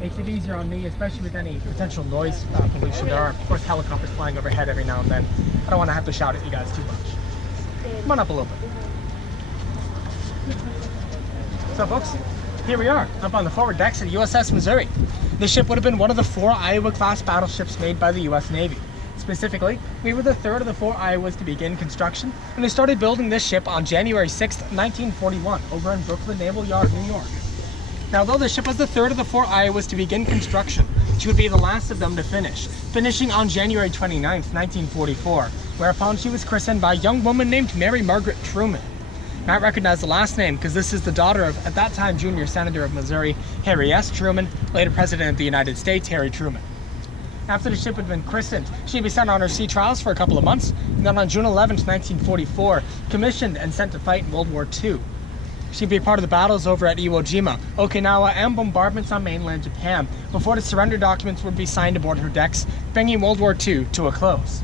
Makes it easier on me, especially with any potential noise pollution. There are, of course, helicopters flying overhead every now and then. I don't want to have to shout at you guys too much. Come on up a little bit. So, folks, here we are, up on the forward decks of the USS Missouri. This ship would have been one of the 4 Iowa-class battleships made by the U.S. Navy. Specifically, we were the 3rd of the 4 Iowas to begin construction, and they started building this ship on January 6, 1941, over in Brooklyn Naval Yard, New York. Now, though the ship was the 3rd of the 4 Iowas to begin construction, she would be the last of them to finish, finishing on January 29, 1944, whereupon she was christened by a young woman named Mary Margaret Truman. Not recognize the last name because this is the daughter of, at that time, Junior Senator of Missouri, Harry S. Truman, later President of the United States, Harry Truman. After the ship had been christened, she'd be sent on her sea trials for a couple of months, and then on June 11, 1944, commissioned and sent to fight in World War II. She'd be part of the battles over at Iwo Jima, Okinawa, and bombardments on mainland Japan before the surrender documents would be signed aboard her decks, bringing World War II to a close.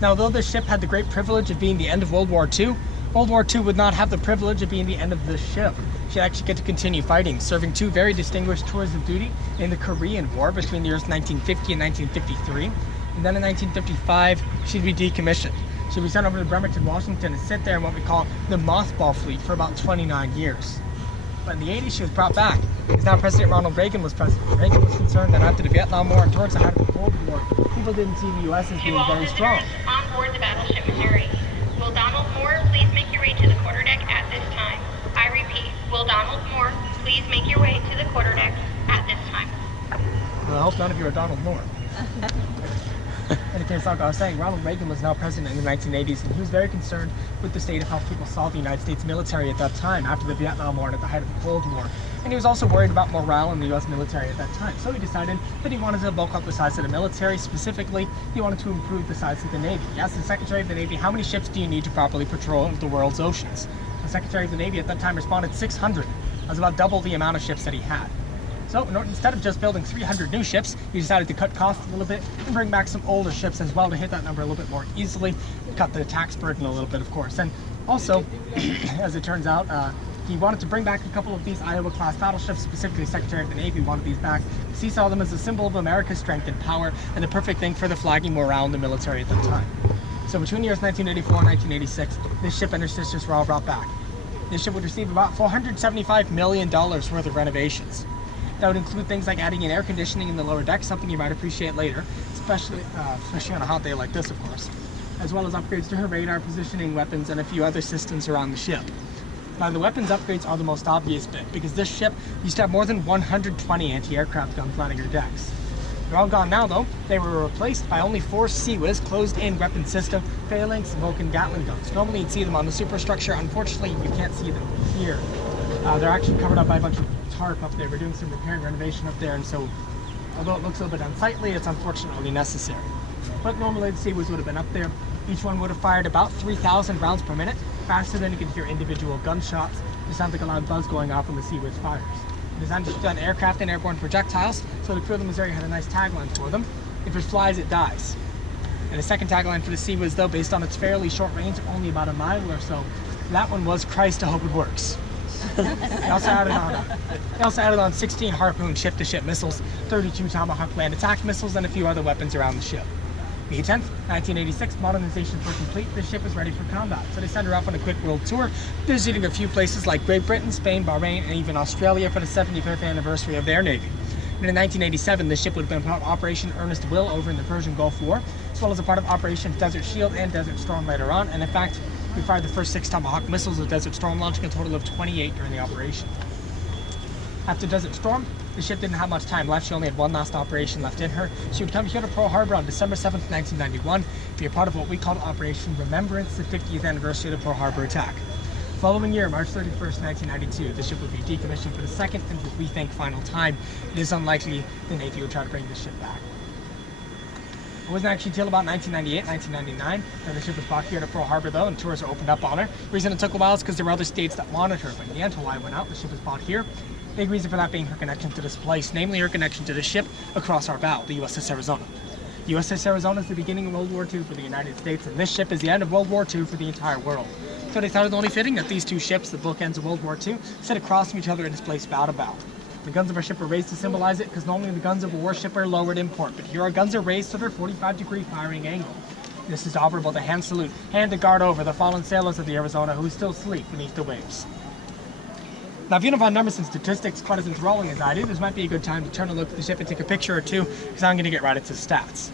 Now, though this ship had the great privilege of being the end of World War II would not have the privilege of being the end of this ship. She'd actually get to continue fighting, serving 2 very distinguished tours of duty in the Korean War between the years 1950 and 1953. And then in 1955, she'd be decommissioned. She'd be sent over to Bremerton, Washington, and sit there in what we call the mothball fleet for about 29 years. But in the 80s, she was brought back, because now President Ronald Reagan was president. Reagan was concerned that after the Vietnam War and towards the height of the Cold War, people didn't see the U.S. as being very strong. On board the battleship Missouri. Will Donald Moore please make your way to the quarterdeck at this time? I repeat, will Donald Moore please make your way to the quarterdeck at this time? Well, I hope none of you are Donald Moore. In case, like I was saying, Ronald Reagan was now president in the 1980s, and he was very concerned with the state of how people saw the United States military at that time, after the Vietnam War and at the height of the Cold War. And he was also worried about morale in the U.S. military at that time. So he decided that he wanted to bulk up the size of the military. Specifically, he wanted to improve the size of the Navy. He asked the Secretary of the Navy, how many ships do you need to properly patrol the world's oceans? The Secretary of the Navy at that time responded 600. That was about double the amount of ships that he had. So instead of just building 300 new ships, he decided to cut costs a little bit and bring back some older ships as well to hit that number a little bit more easily, cut the tax burden a little bit, of course. And also, as it turns out, he wanted to bring back a couple of these Iowa-class battleships, specifically the Secretary of the Navy wanted these back, because he saw them as a symbol of America's strength and power, and the perfect thing for the flagging morale in the military at the time. So between the years 1984 and 1986, this ship and her sisters were all brought back. This ship would receive about $475 million worth of renovations. That would include things like adding in air conditioning in the lower deck, something you might appreciate later, especially on a hot day like this, of course, as well as upgrades to her radar, positioning, weapons, and a few other systems around the ship. Now, the weapons upgrades are the most obvious bit, because this ship used to have more than 120 anti-aircraft guns lining her decks. They're all gone now, though. They were replaced by only 4 CIWS, closed-in weapon system, phalanx, Vulcan Gatling guns. Normally you'd see them on the superstructure. Unfortunately, you can't see them here. They're actually covered up by a bunch of tarp up there. We're doing some repair and renovation up there, and so although it looks a little bit unsightly, it's unfortunately necessary. But normally the CIWS would have been up there. Each one would have fired about 3,000 rounds per minute, faster than you could hear individual gunshots. It sounds like a loud buzz going off when the CIWS fires. Designed to shoot down aircraft and airborne projectiles, so the crew of the Missouri had a nice tagline for them: if it flies, it dies. And the second tagline for the CIWS, though, based on its fairly short range, only about a mile or so, that one was, Christ, I hope it works. They also added on 16 Harpoon ship-to-ship missiles, 32 Tomahawk land attack missiles, and a few other weapons around the ship. May 10th, 1986, modernizations were complete. The ship was ready for combat, so they sent her off on a quick world tour, visiting a few places like Great Britain, Spain, Bahrain, and even Australia for the 75th anniversary of their Navy. And in 1987, the ship would have been part of Operation Earnest Will over in the Persian Gulf War, as well as a part of Operation Desert Shield and Desert Storm later on, and in fact, we fired the first 6 Tomahawk missiles of Desert Storm, launching a total of 28 during the operation. After Desert Storm, the ship didn't have much time left. She only had one last operation left in her. She would come here to Pearl Harbor on December 7th, 1991, be a part of what we called Operation Remembrance, the 50th anniversary of the Pearl Harbor attack. The following year, March 31st, 1992, the ship would be decommissioned for the second and what we think final time. It is unlikely the Navy would try to bring the ship back. It wasn't actually until about 1998, 1999 that the ship was brought here to Pearl Harbor, though, and tours were opened up on her. The reason it took a while is because there were other states that wanted her, but in the end, Hawaii went out, the ship was bought here. Big reason for that being her connection to this place, namely her connection to the ship across our bow, the USS Arizona. The USS Arizona is the beginning of World War II for the United States, and this ship is the end of World War II for the entire world. So they thought it only fitting that these two ships, the bookends of World War II, sit across from each other and displaced bow to bow. The guns of our ship are raised to symbolize it, because normally the guns of a warship are lowered in port, but here our guns are raised to their 45-degree firing angle. This is to offer both a hand salute and to guard over the fallen sailors of the Arizona who still sleep beneath the waves. Now, if you don't find numbers and statistics quite as enthralling as I do, this might be a good time to turn a look at the ship and take a picture or two, because I'm going to get right into the stats.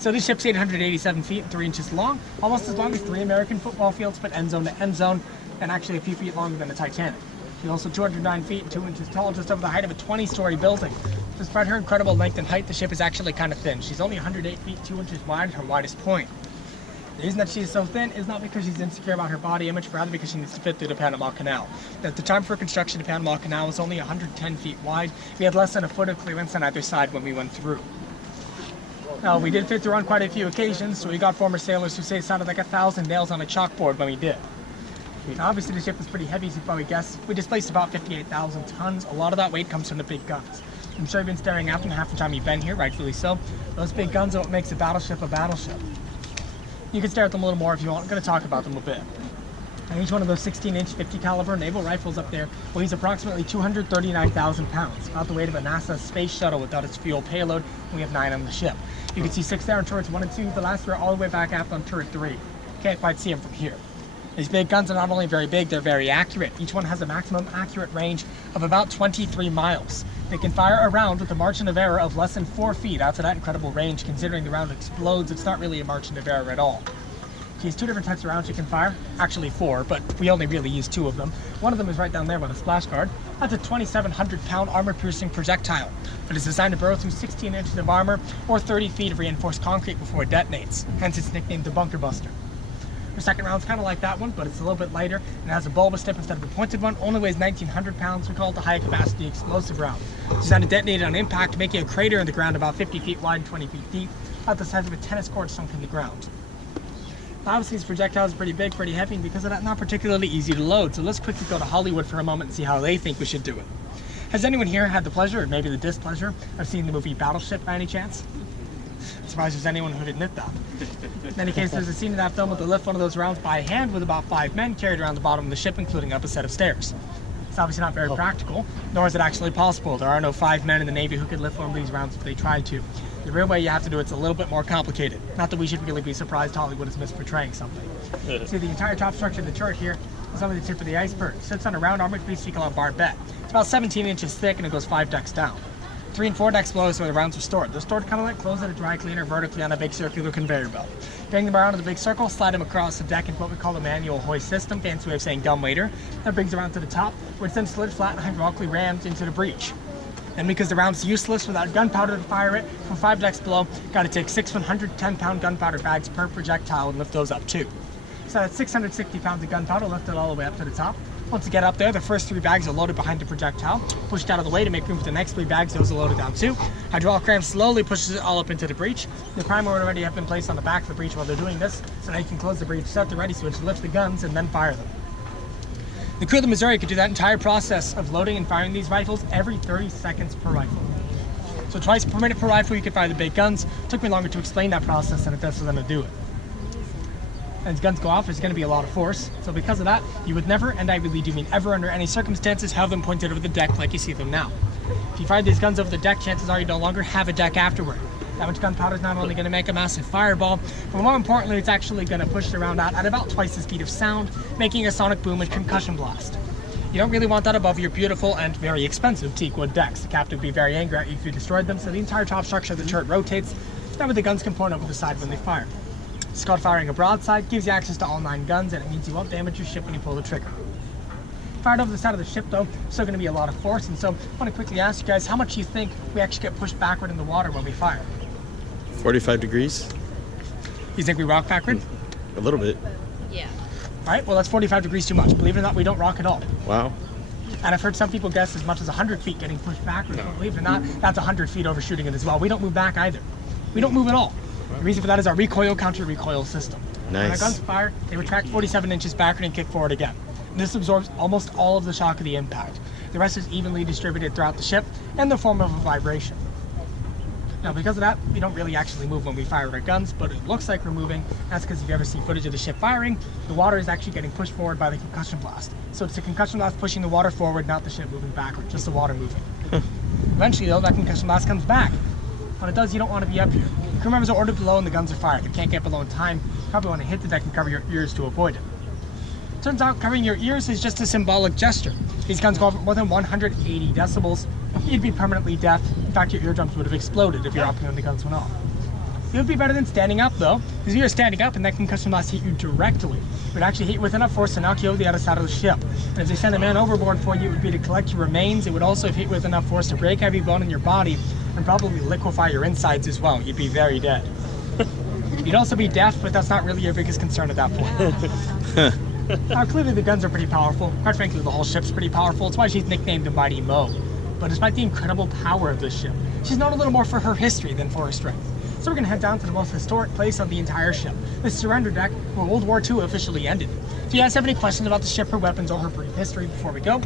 So this ship's 887 feet and 3 inches long, almost as long as 3 American football fields, but end zone to end zone, and actually a few feet longer than the Titanic. She's also 209 feet and 2 inches tall, just over the height of a 20-story building. Despite her incredible length and height, the ship is actually kind of thin. She's only 108 feet 2 inches wide, her widest point. The reason that she's so thin is not because she's insecure about her body image, rather because she needs to fit through the Panama Canal. At the time for construction, the Panama Canal was only 110 feet wide. We had less than a foot of clearance on either side when we went through. Now, we did fit through on quite a few occasions, so we got former sailors who say it sounded like 1,000 nails on a chalkboard when we did. Now, obviously the ship was pretty heavy, as you probably guessed. We displaced about 58,000 tons. A lot of that weight comes from the big guns. I'm sure you've been staring at them half the time you've been here, rightfully so. Those big guns are what makes a battleship a battleship. You can stare at them a little more if you want. I'm going to talk about them a bit. And each one of those 16-inch 50 caliber naval rifles up there weighs approximately 239,000 pounds, about the weight of a NASA space shuttle without its fuel payload. We have 9 on the ship. You can see 6 there on turrets 1 and 2. The last 3 are all the way back aft on turret 3. Can't quite see them from here. These big guns are not only very big, they're very accurate. Each one has a maximum accurate range of about 23 miles. They can fire a round with a margin of error of less than 4 feet. Out to that incredible range, considering the round explodes, it's not really a margin of error at all. She has 2 different types of rounds you can fire, actually 4, but we only really use 2 of them. One of them is right down there by the splash guard. That's a 2,700-pound armor-piercing projectile, but it's designed to burrow through 16 inches of armor or 30 feet of reinforced concrete before it detonates, hence it's nicknamed the Bunker Buster. The second round's kind of like that one, but it's a little bit lighter and has a bulbous tip instead of a pointed one. Only weighs 1,900 pounds. We call it the high-capacity explosive round. It's designed to detonate on impact, making a crater in the ground about 50 feet wide and 20 feet deep, about the size of a tennis court sunk in the ground. Obviously, this projectile is pretty big, pretty heavy, and because of that, not particularly easy to load. So let's quickly go to Hollywood for a moment and see how they think we should do it. Has anyone here had the pleasure, or maybe the displeasure, of seeing the movie Battleship by any chance? I'm surprised there's anyone who'd admit that. In any case, there's a scene in that film where they lift one of those rounds by hand with about 5 men carried around the bottom of the ship, including up a set of stairs. It's obviously not very practical, nor is it actually possible. There are no 5 men in the Navy who could lift one of these rounds if they tried to. The real way you have to do it's a little bit more complicated. Not that we should really be surprised Hollywood is misportraying something. See, the entire top structure of the turret here is only the tip of the iceberg. It sits on a round armored piece we call a barbette. It's about 17 inches thick and it goes 5 decks down. 3 and 4 decks below is where the rounds are stored. They're stored kind of like clothes at a dry cleaner vertically on a big circular conveyor belt. Bring them around to the big circle, slide them across the deck into what we call the manual hoist system, fancy way of saying dumbwaiter. That brings them around to the top, where it's then slid flat and hydraulically rammed into the breech. And because the round's useless without gunpowder to fire it, from 5 decks below, gotta take 6 110-pound gunpowder bags per projectile and lift those up too. So that's 660 pounds of gunpowder lifted all the way up to the top. Once you get up there, the first 3 bags are loaded behind the projectile, pushed out of the way to make room for the next 3 bags. Those are loaded down too. Hydraulic ram slowly pushes it all up into the breech. The primer would already have been placed on the back of the breech while they're doing this, so now you can close the breech, set the ready switch, lift the guns, and then fire them. The crew of the Missouri could do that entire process of loading and firing these rifles every 30 seconds per rifle. So twice per minute per rifle you could fire the big guns. It took me longer to explain that process than it does for them to do it. As guns go off, there's going to be a lot of force. So because of that, you would never, and I really do mean ever under any circumstances, have them pointed over the deck like you see them now. If you fire these guns over the deck, chances are you no longer have a deck afterward. That much gunpowder is not only going to make a massive fireball, but more importantly, it's actually going to push the round out at about twice the speed of sound, making a sonic boom and concussion blast. You don't really want that above your beautiful and very expensive teak wood decks. The captain would be very angry at you if you destroyed them, so the entire top structure of the turret rotates. That way the guns can point over the side when they fire. It's called firing a broadside, gives you access to all 9 guns, and it means you won't damage your ship when you pull the trigger. Fired over the side of the ship though, still going to be a lot of force, and so I want to quickly ask you guys, how much do you think we actually get pushed backward in the water when we fire? 45 degrees. You think we rock backward? A little bit. Yeah. Alright, well that's 45 degrees too much. Believe it or not, we don't rock at all. Wow. And I've heard some people guess as much as 100 feet getting pushed backwards, but believe it or not, that's 100 feet overshooting it as well. We don't move back either. We don't move at all. The reason for that is our recoil counter-recoil system. Nice. When our guns fire, they retract 47 inches backward and kick forward again. And this absorbs almost all of the shock of the impact. The rest is evenly distributed throughout the ship in the form of a vibration. Now, because of that, we don't really actually move when we fire our guns, but it looks like we're moving. That's because if you ever see footage of the ship firing, the water is actually getting pushed forward by the concussion blast. So it's the concussion blast pushing the water forward, not the ship moving backward, just the water moving. Eventually, though, that concussion blast comes back. When it does, you don't want to be up here. Crew members are ordered below and the guns are fired. You can't get below in time. You probably want to hit the deck and cover your ears to avoid it. Turns out covering your ears is just a symbolic gesture. These guns go over more than 180 decibels. You'd be permanently deaf. In fact, your eardrums would have exploded if you're up when the guns went off. It would be better than standing up, though, because if you're standing up and that concussion blast hit you directly, it would actually hit you with enough force to knock you over the other side of the ship. And if they send a man overboard for you, it would be to collect your remains. It would also hit you with enough force to break every bone in your body and probably liquefy your insides as well. You'd be very dead. You'd also be deaf, but that's not really your biggest concern at that point. Now, clearly the guns are pretty powerful. Quite frankly, the whole ship's pretty powerful. It's why she's nicknamed the Mighty Mo. But despite the incredible power of this ship, she's known a little more for her history than for her strength. So we're going to head down to the most historic place on the entire ship, the surrender deck, where World War II officially ended. If you guys have any questions about the ship, her weapons, or her brief history before we go,